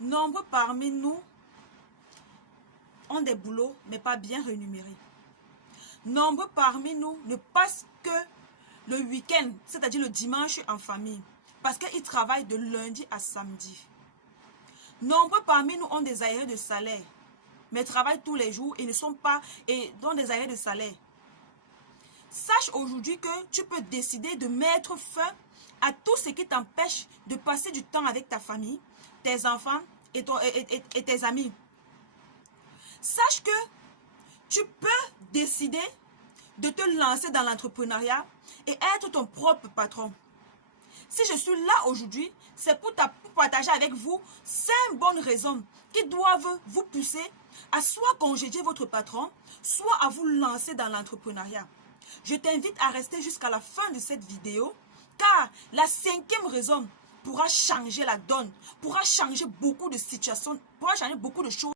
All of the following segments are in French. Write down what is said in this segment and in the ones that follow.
Nombreux parmi nous ont des boulots, mais pas bien rémunérés. Nombreux parmi nous ne passent que le week-end, c'est-à-dire le dimanche en famille, parce qu'ils travaillent de lundi à samedi. Nombreux parmi nous ont des arriérés de salaire, mais travaillent tous les jours et ne sont pas et ont des arriérés de salaire. Sache aujourd'hui que tu peux décider de mettre fin à tout ce qui t'empêche de passer du temps avec ta famille, tes enfants et tes amis. Sache que tu peux décider de te lancer dans l'entrepreneuriat et être ton propre patron. Si je suis là aujourd'hui, c'est pour partager avec vous 5 bonnes raisons qui doivent vous pousser à soit congédier votre patron, soit à vous lancer dans l'entrepreneuriat. Je t'invite à rester jusqu'à la fin de cette vidéo, car la 5e raison pourra changer la donne, pourra changer beaucoup de situations, pourra changer beaucoup de choses.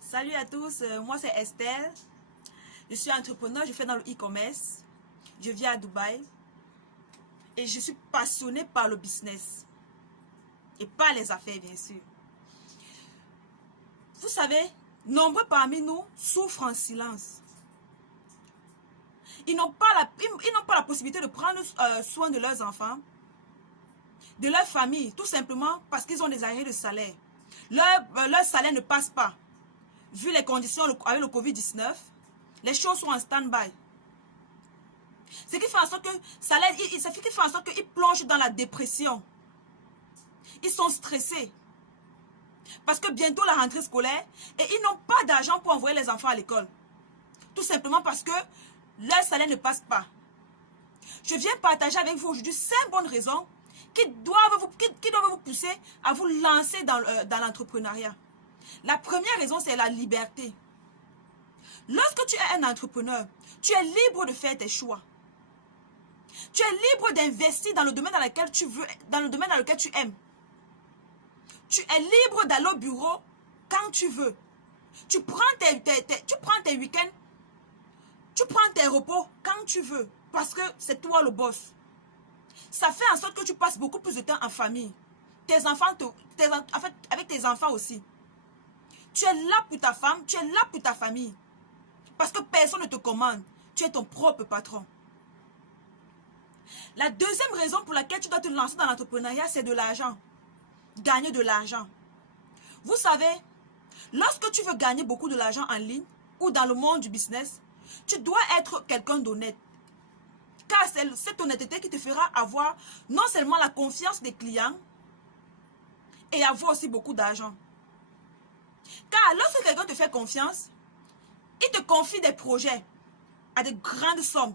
Salut à tous, moi c'est Estelle. Je suis entrepreneur, je fais dans le e-commerce. Je vis à Dubaï. Et je suis passionnée par le business. Et par les affaires, bien sûr. Vous savez, nombreux parmi nous souffrent en silence. Ils n'ont pas la possibilité de prendre soin de leurs enfants, de leur famille, tout simplement parce qu'ils ont des arriérés de salaire. Leur salaire ne passe pas. Vu les conditions avec le Covid-19, les choses sont en stand-by. Ce qui fait en sorte qu'ils plongent dans la dépression. Ils sont stressés. Parce que bientôt la rentrée scolaire et ils n'ont pas d'argent pour envoyer les enfants à l'école. Tout simplement parce que leur salaire ne passe pas. Je viens partager avec vous aujourd'hui 5 bonnes raisons qui doivent vous pousser à vous lancer dans l'entrepreneuriat. La première raison, c'est la liberté. Lorsque tu es un entrepreneur, tu es libre de faire tes choix. Tu es libre d'investir dans le domaine dans lequel tu veux, dans le domaine dans lequel tu aimes. Tu es libre d'aller au bureau quand tu veux. Tu prends tes week-ends, tu prends tes repos quand tu veux, parce que c'est toi le boss. Ça fait en sorte que tu passes beaucoup plus de temps en famille. Tes enfants, avec tes enfants aussi. Tu es là pour ta femme, tu es là pour ta famille. Parce que personne ne te commande. Tu es ton propre patron. La deuxième raison pour laquelle tu dois te lancer dans l'entrepreneuriat, c'est de l'argent. Gagner de l'argent. Vous savez, lorsque tu veux gagner beaucoup de l'argent en ligne ou dans le monde du business, tu dois être quelqu'un d'honnête. Car c'est cette honnêteté qui te fera avoir non seulement la confiance des clients et avoir aussi beaucoup d'argent. Car lorsque quelqu'un te fait confiance, il te confie des projets à de grandes sommes.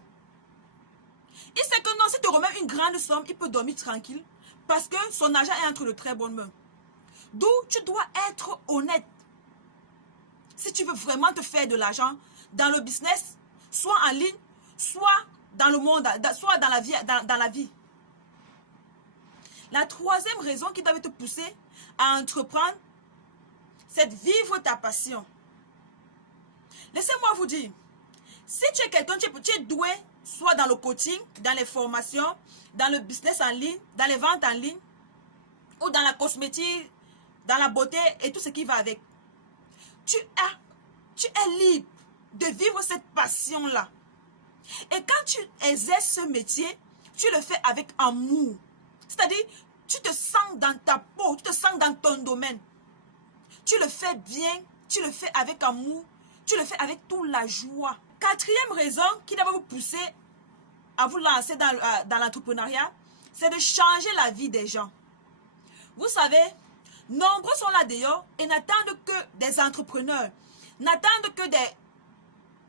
Il sait que non, si tu remets une grande somme, il peut dormir tranquille parce que son argent est entre de très bonnes mains. D'où tu dois être honnête. Si tu veux vraiment te faire de l'argent dans le business, soit en ligne, soit dans le monde, soit dans la vie. La troisième raison qui doit te pousser à entreprendre, c'est de vivre ta passion. Laissez-moi vous dire, si tu es quelqu'un, tu es doué, soit dans le coaching, dans les formations, dans le business en ligne, dans les ventes en ligne, ou dans la cosmétique, dans la beauté et tout ce qui va avec. Tu es libre de vivre cette passion-là. Et quand tu exerces ce métier, tu le fais avec amour. C'est-à-dire, tu te sens dans ta peau, tu te sens dans ton domaine. Tu le fais bien, tu le fais avec amour, tu le fais avec toute la joie. Quatrième raison qui doit vous pousser à vous lancer dans l'entrepreneuriat, c'est de changer la vie des gens. Vous savez, nombreux sont là d'ailleurs et n'attendent que des entrepreneurs, n'attendent que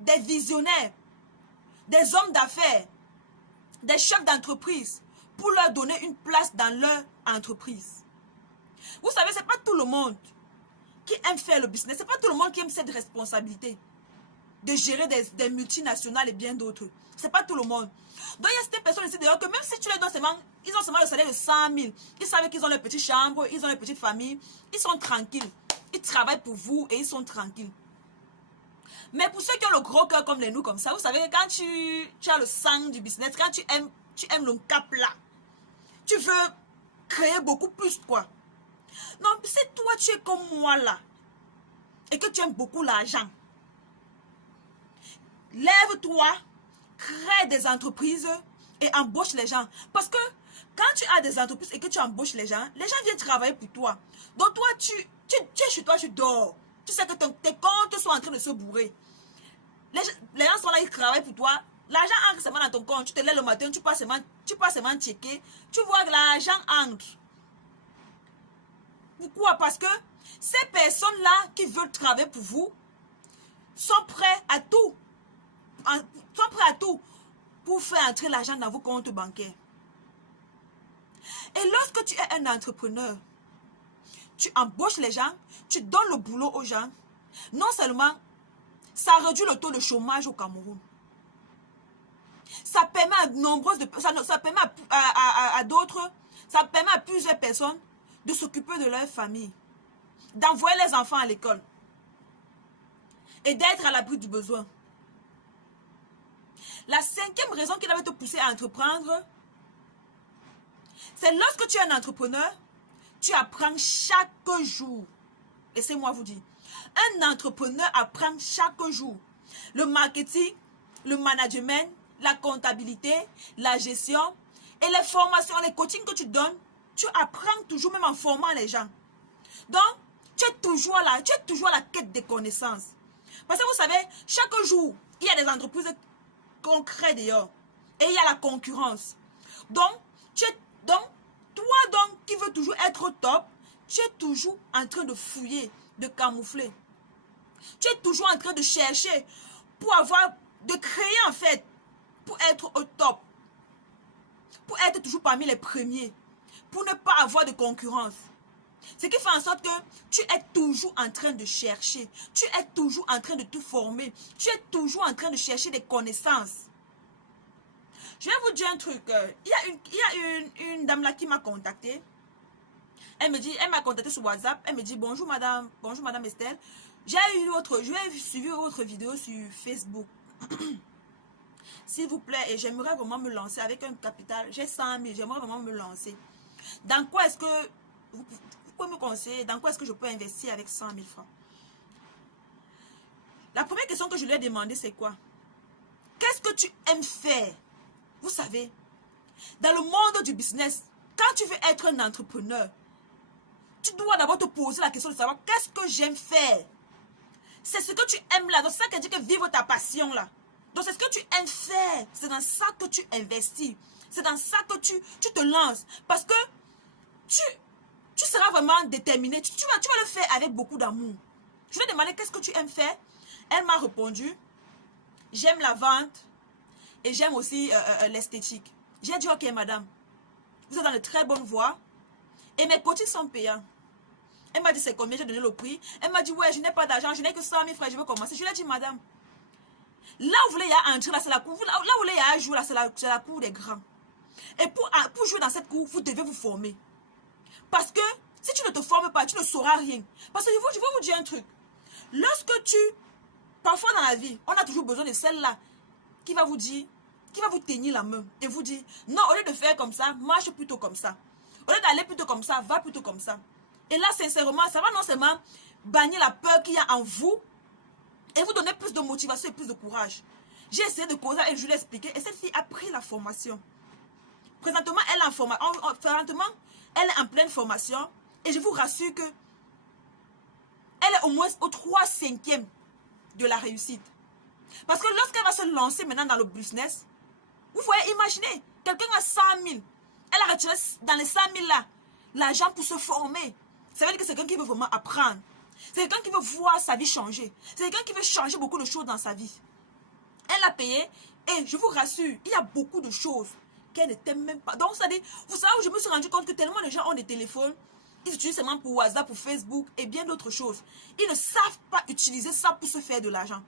des visionnaires, des hommes d'affaires, des chefs d'entreprise pour leur donner une place dans leur entreprise. Vous savez, ce n'est pas tout le monde qui aime faire le business, ce n'est pas tout le monde qui aime cette responsabilité. de gérer des multinationales et bien d'autres. C'est pas tout le monde. Donc, il y a ces personnes ici d'ailleurs que même si tu les donnes seulement, ils ont seulement le salaire de 100 000. Ils savent qu'ils ont leur petite chambre, ils ont leur petite famille. Ils sont tranquilles. Ils travaillent pour vous et ils sont tranquilles. Mais pour ceux qui ont le gros cœur comme les nous, comme ça, vous savez que quand tu as le sang du business, quand tu aimes le cap là, tu veux créer beaucoup plus, quoi. Non, si toi tu es comme moi là, et que tu aimes beaucoup l'argent, lève-toi, crée des entreprises et embauche les gens. Parce que quand tu as des entreprises et que tu embauches les gens viennent travailler pour toi. Donc toi, tu es chez toi, tu dors. Tu sais que tes comptes sont en train de se bourrer. Les gens sont là, ils travaillent pour toi. L'argent entre seulement dans ton compte. Tu te lèves le matin, tu passes seulement checker. Tu vois que l'argent entre. Pourquoi? Parce que ces personnes-là qui veulent travailler pour vous sont prêts à tout. Sont prêts à tout pour faire entrer l'argent dans vos comptes bancaires. Et lorsque tu es un entrepreneur, tu embauches les gens, tu donnes le boulot aux gens. Non seulement, ça réduit le taux de chômage au Cameroun. Ça permet à nombreuses ça permet à d'autres, ça permet à plusieurs personnes de s'occuper de leur famille, d'envoyer les enfants à l'école et d'être à l'abri du besoin. La cinquième raison qui va te pousser à entreprendre, c'est lorsque tu es un entrepreneur, tu apprends chaque jour. Laissez-moi vous dire, un entrepreneur apprend chaque jour le marketing, le management, la comptabilité, la gestion et les formations, les coachings que tu donnes, tu apprends toujours, même en formant les gens. Donc, tu es toujours à la quête des connaissances. Parce que vous savez, chaque jour, il y a des entreprises qu'on crée dehors. Et il y a la concurrence. Donc, toi qui veux toujours être au top, tu es toujours en train de fouiller, de camoufler. Tu es toujours en train de chercher de créer en fait, pour être au top. Pour être toujours parmi les premiers. Pour ne pas avoir de concurrence. Ce qui fait en sorte que tu es toujours en train de chercher. Tu es toujours en train de te former. Tu es toujours en train de chercher des connaissances. Je vais vous dire un truc. Il y a une dame là qui m'a contacté. Elle m'a contacté sur WhatsApp. Elle me dit bonjour madame Estelle. J'ai suivi votre vidéo sur Facebook. S'il vous plaît, et j'aimerais vraiment me lancer avec un capital. J'ai 100 000, j'aimerais vraiment me lancer. Dans quoi est-ce que vous pouvez me conseiller? Dans quoi est-ce que je peux investir avec 100 000 francs? La première question que je lui ai demandé, c'est quoi? Qu'est-ce que tu aimes faire? Vous savez, dans le monde du business, quand tu veux être un entrepreneur, tu dois d'abord te poser la question de savoir qu'est-ce que j'aime faire. C'est ce que tu aimes là. Donc c'est ça qui dit que vivre ta passion là. Donc c'est ce que tu aimes faire. C'est dans ça que tu investis. C'est dans ça que tu te lances. Parce que tu seras vraiment déterminé. Tu vas le faire avec beaucoup d'amour. Je lui ai demandé qu'est-ce que tu aimes faire. Elle m'a répondu, j'aime la vente et j'aime aussi l'esthétique. J'ai dit, ok madame, vous êtes dans de très bonnes voies et mes coachings sont payants. Elle m'a dit, c'est combien? J'ai donné le prix. Elle m'a dit, ouais, je n'ai pas d'argent, je n'ai que 100 000 francs, je veux commencer. Je lui ai dit, madame, là où vous voulez y entrer, là, c'est la cour. Là où vous voulez y jouer, là, c'est la cour des grands. Et pour jouer dans cette cour, vous devez vous former. Parce que si tu ne te formes pas, tu ne sauras rien. Parce que je vais vous dire un truc. Parfois dans la vie, on a toujours besoin de celle-là qui va vous dire, qui va vous tenir la main et vous dire, non, au lieu de faire comme ça, marche plutôt comme ça. Au lieu d'aller plutôt comme ça, va plutôt comme ça. Et là, sincèrement, ça va non seulement bannir la peur qu'il y a en vous et vous donner plus de motivation et plus de courage. J'ai essayé de causer et je lui ai expliqué. Et cette fille a pris la formation. Présentement, elle est en pleine formation. Et je vous rassure que elle est au moins au 3/5 de la réussite. Parce que lorsqu'elle va se lancer maintenant dans le business, vous voyez, imaginez, quelqu'un a 100 000. Elle a retiré dans les 100 000 là, l'argent pour se former. Ça veut dire que c'est quelqu'un qui veut vraiment apprendre. C'est quelqu'un qui veut voir sa vie changer. C'est quelqu'un qui veut changer beaucoup de choses dans sa vie. Elle a payé et je vous rassure, il y a beaucoup de choses qu'elle n'était même pas. Donc, ça dit, vous savez où je me suis rendu compte que tellement de gens ont des téléphones, ils utilisent seulement pour WhatsApp, pour Facebook et bien d'autres choses. Ils ne savent pas utiliser ça pour se faire de l'argent.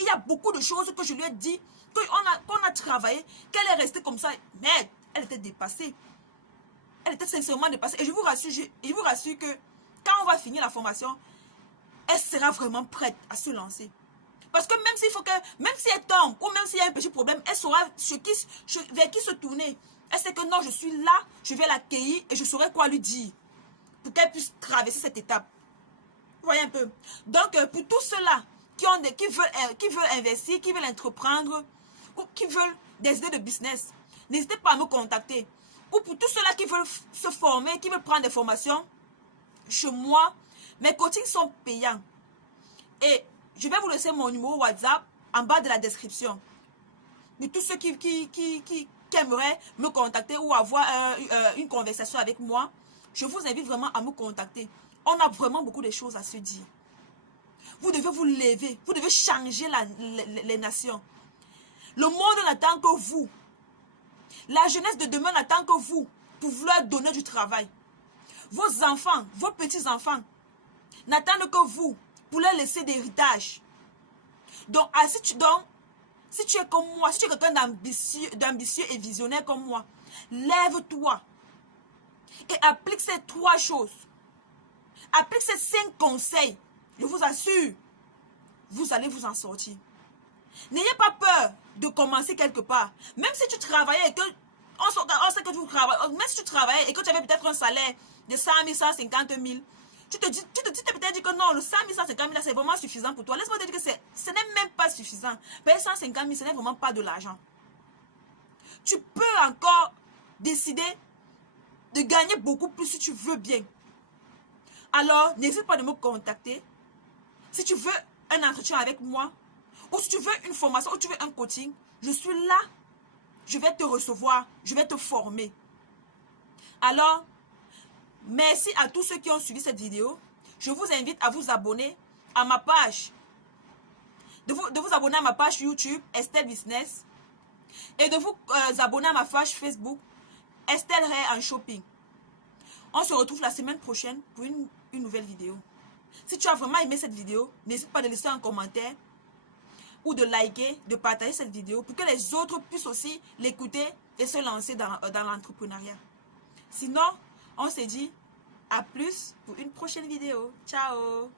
Il y a beaucoup de choses que je lui ai dit, qu'on a travaillé, qu'elle est restée comme ça. Merde, elle était dépassée. Elle était sincèrement dépassée. Et je vous rassure que quand on va finir la formation, elle sera vraiment prête à se lancer. Parce que même si elle tombe, ou même s'il y a un petit problème, elle saura vers qui se tourner. Elle sait que non, je suis là, je vais l'accueillir et je saurai quoi lui dire pour qu'elle puisse traverser cette étape. Vous voyez un peu? Donc, pour tous ceux-là qui veulent investir, qui veulent entreprendre, ou qui veulent des idées de business, n'hésitez pas à me contacter. Ou pour tous ceux-là qui veulent se former, qui veulent prendre des formations, chez moi, mes coachings sont payants. Et je vais vous laisser mon numéro WhatsApp en bas de la description. Pour tous ceux qui aimeraient me contacter ou avoir une conversation avec moi, je vous invite vraiment à me contacter. On a vraiment beaucoup de choses à se dire. Vous devez vous lever. Vous devez changer les nations. Le monde n'attend que vous. La jeunesse de demain n'attend que vous pour leur donner du travail. Vos enfants, vos petits-enfants n'attendent que vous pour leur laisser d'héritage. Donc, si tu es comme moi, si tu es quelqu'un d'ambitieux et visionnaire comme moi, lève-toi et applique ces 3 choses. Applique ces 5 conseils. Je vous assure, vous allez vous en sortir. N'ayez pas peur de commencer quelque part. Même si tu travaillais et que on sait que tu travailles, même si tu travaillais et que tu avais peut-être un salaire de 100 000, 150 000, tu t'es peut-être dit que non, le 100 000, 150 000, c'est vraiment suffisant pour toi. Laisse-moi te dire que ce n'est même pas suffisant. Payer 150 000, ce n'est vraiment pas de l'argent. Tu peux encore décider de gagner beaucoup plus si tu veux bien. Alors, n'hésite pas de me contacter. Si tu veux un entretien avec moi, ou si tu veux une formation, ou tu veux un coaching, je suis là. Je vais te recevoir, je vais te former. Alors, merci à tous ceux qui ont suivi cette vidéo. Je vous invite à vous abonner à ma page. De vous abonner à ma page YouTube, Estelle Business. Et de vous abonner à ma page Facebook, Estelle Ray en Shopping. On se retrouve la semaine prochaine pour une nouvelle vidéo. Si tu as vraiment aimé cette vidéo, n'hésite pas de laisser un commentaire ou de liker, de partager cette vidéo pour que les autres puissent aussi l'écouter et se lancer dans l'entrepreneuriat. Sinon, on se dit à plus pour une prochaine vidéo. Ciao!